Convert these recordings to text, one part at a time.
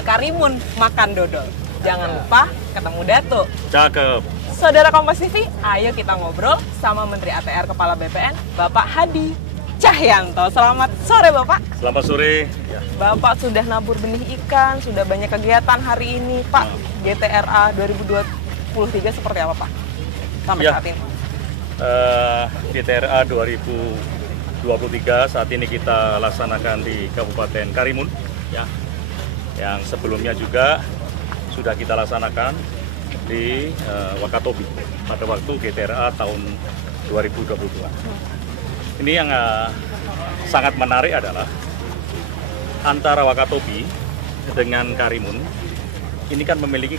ke Karimun makan dodol. Jangan lupa ketemu Datuk. Cakep. Saudara Kompas TV, ayo kita ngobrol sama Menteri ATR Kepala BPN, Bapak Hadi Cahyanto. Selamat sore Bapak. Selamat sore. Ya. Bapak sudah nabur benih ikan, sudah banyak kegiatan hari ini Pak. GTRA 2023 seperti apa Pak? Sampai Ya. saat ini. GTRA 2023 saat ini kita laksanakan di Kabupaten Karimun, ya. Yang sebelumnya juga sudah kita laksanakan di Wakatobi pada waktu GTRA tahun 2022. Ini yang sangat menarik adalah antara Wakatobi dengan Karimun ini kan memiliki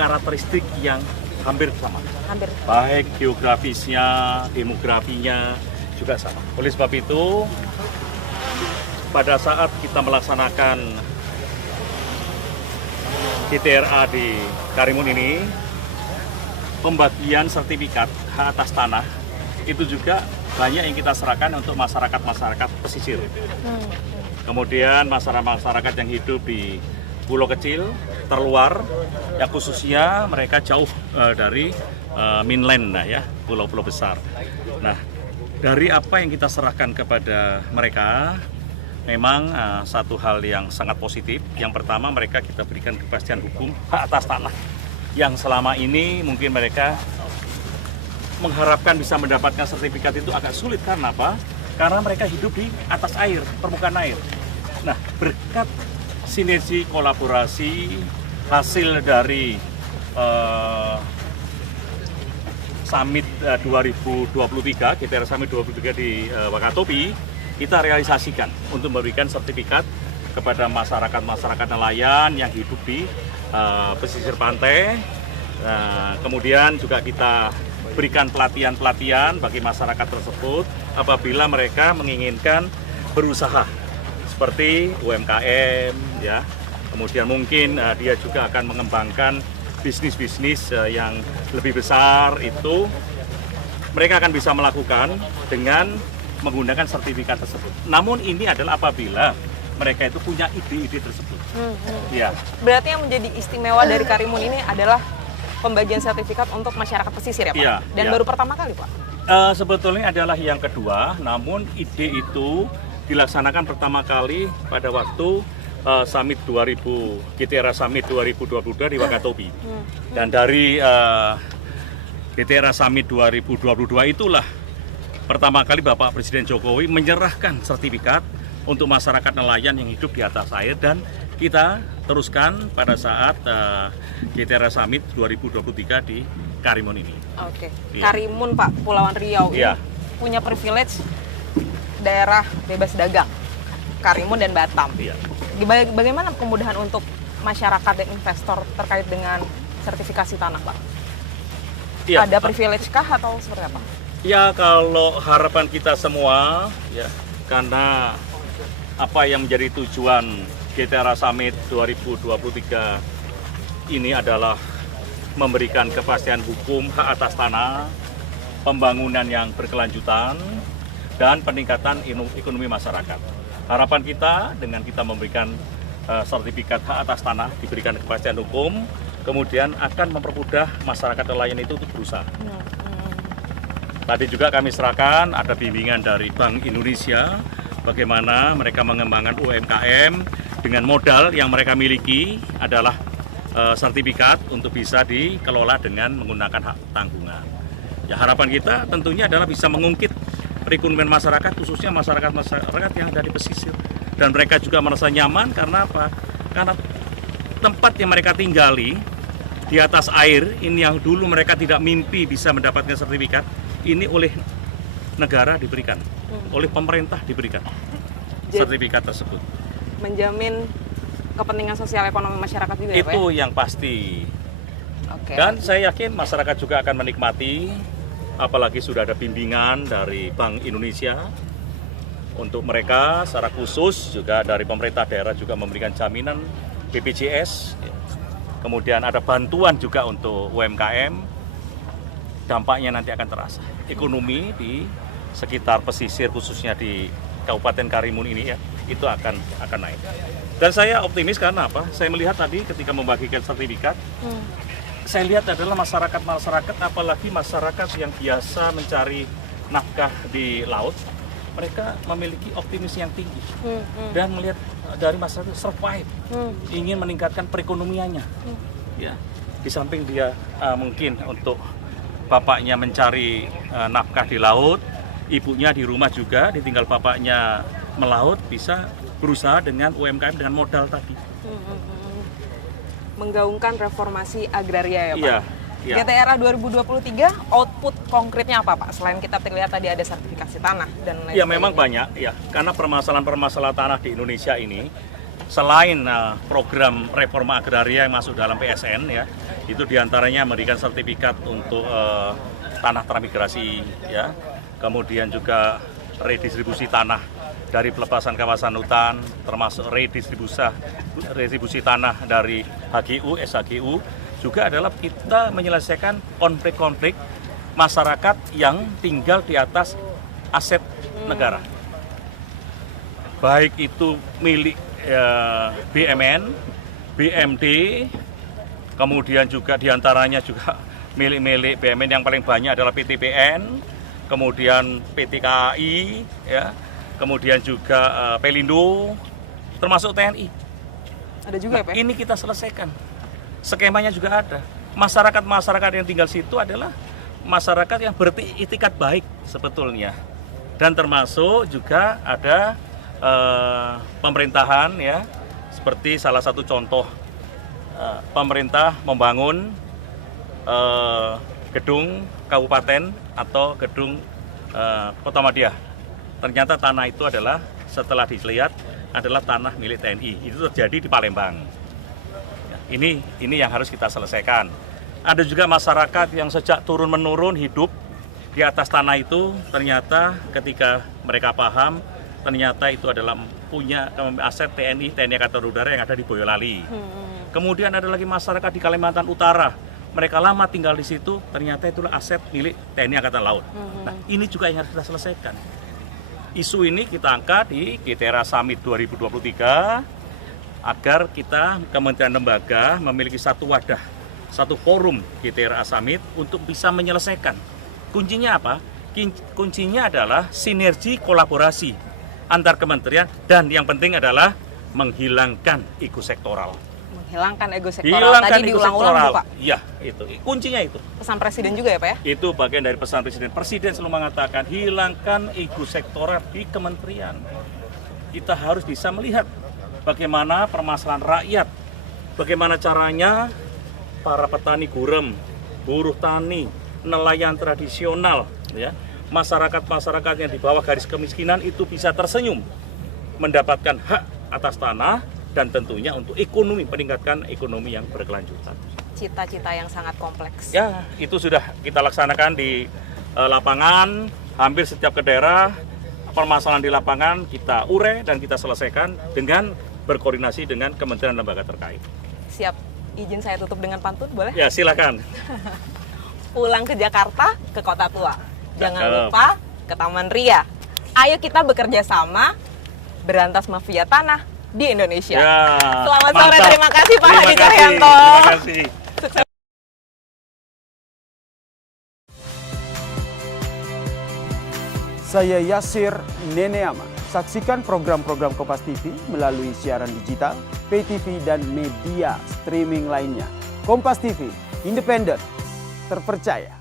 karakteristik yang hampir sama. Hampir. Baik geografisnya, demografinya juga sama. Oleh sebab itu, pada saat kita melaksanakan GTRA di Karimun ini, pembagian sertifikat hak atas tanah itu juga banyak yang kita serahkan untuk masyarakat-masyarakat pesisir. Kemudian masyarakat yang hidup di pulau kecil, terluar, ya khususnya mereka jauh dari mainland, nah ya, pulau-pulau besar. Nah, dari apa yang kita serahkan kepada mereka, memang satu hal yang sangat positif. Yang pertama, mereka kita berikan kepastian hukum hak atas tanah yang selama ini mungkin mereka mengharapkan bisa mendapatkan sertifikat itu agak sulit. Karena apa? Karena mereka hidup di atas air, permukaan air. Nah, berkat sinergi kolaborasi hasil dari Summit 2023, GTRA Summit 2023 di Wakatobi, kita realisasikan untuk memberikan sertifikat kepada masyarakat nelayan yang hidup di pesisir pantai. Kemudian juga kita berikan pelatihan bagi masyarakat tersebut apabila mereka menginginkan berusaha seperti UMKM, ya. Kemudian mungkin dia juga akan mengembangkan bisnis-bisnis yang lebih besar, itu mereka akan bisa melakukan dengan menggunakan sertifikat tersebut. Namun ini adalah apabila mereka itu punya ide-ide tersebut. Ya. Berarti yang menjadi istimewa dari Karimun ini adalah pembagian sertifikat untuk masyarakat pesisir ya Pak? Ya, Dan ya. baru pertama kali Pak? Sebetulnya adalah yang kedua, namun ide itu dilaksanakan pertama kali pada waktu Summit GTRA Summit 2022 di Wakatobi. Dan dari GTRA Summit 2022 itulah pertama kali Bapak Presiden Jokowi menyerahkan sertifikat untuk masyarakat nelayan yang hidup di atas air, dan kita teruskan pada saat GTRA Summit 2023 di Karimun ini. Oke. Iya. Karimun Pak, Pulauan Riau ini Iya. punya privilege daerah bebas dagang, Karimun dan Batam. Iya. Bagaimana kemudahan untuk masyarakat dan investor terkait dengan sertifikasi tanah Pak? Iya. Ada privilege kah atau seperti apa? Ya, kalau harapan kita semua, ya, karena apa yang menjadi tujuan GTRA Summit 2023 ini adalah memberikan kepastian hukum hak atas tanah, pembangunan yang berkelanjutan, dan peningkatan ekonomi masyarakat. Harapan kita dengan kita memberikan sertifikat hak atas tanah, diberikan kepastian hukum, kemudian akan mempermudah masyarakat nelayan itu untuk berusaha. Tadi juga kami serahkan ada bimbingan dari Bank Indonesia bagaimana mereka mengembangkan UMKM dengan modal yang mereka miliki adalah sertifikat untuk bisa dikelola dengan menggunakan hak tanggungan. Ya, harapan kita tentunya adalah bisa mengungkit perekonomian masyarakat, khususnya masyarakat yang ada di pesisir. Dan mereka juga merasa nyaman karena apa? Karena tempat yang mereka tinggali di atas air ini yang dulu mereka tidak mimpi bisa mendapatkan sertifikat, ini oleh negara diberikan, oleh pemerintah diberikan sertifikat tersebut. Menjamin kepentingan sosial ekonomi masyarakat juga ya Pak? Itu yang pasti. Oke. Dan saya yakin masyarakat juga akan menikmati, apalagi sudah ada bimbingan dari Bank Indonesia. Untuk mereka secara khusus juga dari pemerintah daerah juga memberikan jaminan BPJS. Kemudian ada bantuan juga untuk UMKM. Dampaknya nanti akan terasa. Ekonomi di sekitar pesisir khususnya di Kabupaten Karimun ini ya, itu akan naik. Dan saya optimis karena apa? Saya melihat tadi ketika membagikan sertifikat, saya lihat adalah masyarakat apalagi masyarakat yang biasa mencari nafkah di laut, mereka memiliki optimis yang tinggi dan melihat dari masyarakat survive, ingin meningkatkan perekonomiannya. Ya, di samping dia mungkin untuk bapaknya mencari nafkah di laut, ibunya di rumah juga ditinggal bapaknya melaut, bisa berusaha dengan UMKM dengan modal tadi. Menggaungkan reformasi agraria ya Pak? Iya. Iya. GTRA 2023 output konkretnya apa Pak? Selain kita terlihat tadi ada sertifikasi tanah dan lain Ya memang banyak ya, karena permasalahan tanah di Indonesia ini selain program reforma agraria yang masuk dalam PSN ya, itu diantaranya memberikan sertifikat untuk tanah transmigrasi ya, kemudian juga redistribusi tanah dari pelepasan kawasan hutan, termasuk redistribusi tanah dari HGU, SHGU, juga adalah kita menyelesaikan konflik-konflik masyarakat yang tinggal di atas aset negara. Baik itu milik BMN, BMD, kemudian juga diantaranya juga milik-milik BMN yang paling banyak adalah PTPN, kemudian PT KAI, ya, kemudian juga Pelindo, termasuk TNI. Ada juga ya Pak? Ini kita selesaikan. Skemanya juga ada. Masyarakat yang tinggal situ adalah masyarakat yang beritikat baik sebetulnya. Dan termasuk juga ada pemerintahan ya, seperti salah satu contoh pemerintah membangun gedung kabupaten atau gedung Kota Madya. Ternyata tanah itu adalah setelah dilihat adalah tanah milik TNI. Itu terjadi di Palembang. Ini yang harus kita selesaikan. Ada juga masyarakat yang sejak turun-menurun hidup di atas tanah itu, ternyata ketika mereka paham, ternyata itu adalah punya aset TNI Angkatan Udara yang ada di Boyolali. Kemudian ada lagi masyarakat di Kalimantan Utara. Mereka lama tinggal di situ, ternyata itulah aset milik TNI Angkatan Laut. Nah, ini juga yang harus kita selesaikan. Isu ini kita angkat di GTRA Summit 2023 agar kita kementerian lembaga memiliki satu wadah, satu forum GTRA Summit untuk bisa menyelesaikan. Kuncinya apa? Kuncinya adalah sinergi kolaborasi antar kementerian dan yang penting adalah menghilangkan ego sektoral. Menghilangkan ego sektoral tadi diulang-ulang Pak. Iya, itu kuncinya itu. Pesan Presiden juga ya Pak ya? Itu bagian dari pesan Presiden. Presiden selalu mengatakan hilangkan ego sektoral di kementerian. Kita harus bisa melihat bagaimana permasalahan rakyat, bagaimana caranya para petani gurem, buruh tani, nelayan tradisional, ya, masyarakat yang di bawah garis kemiskinan itu bisa tersenyum mendapatkan hak atas tanah dan tentunya untuk ekonomi, meningkatkan ekonomi yang berkelanjutan. Cita-cita yang sangat kompleks. Ya, itu sudah kita laksanakan di lapangan, hampir setiap ke daerah, permasalahan di lapangan kita urai dan kita selesaikan dengan berkoordinasi dengan kementerian lembaga terkait. Siap, izin saya tutup dengan pantun, boleh? Ya, silakan. Pulang ke Jakarta, ke Kota Tua. Jangan lupa ke Taman Ria. Ayo kita bekerja sama, berantas mafia tanah di Indonesia. Ya, selamat mantap. sore, terima kasih Pak Terima Hadi kasih, Cahyanto. Terima kasih. Sukses. Saya Yasir Neneama. Saksikan program-program Kompas TV melalui siaran digital, pay TV, dan media streaming lainnya. Kompas TV, independen, terpercaya.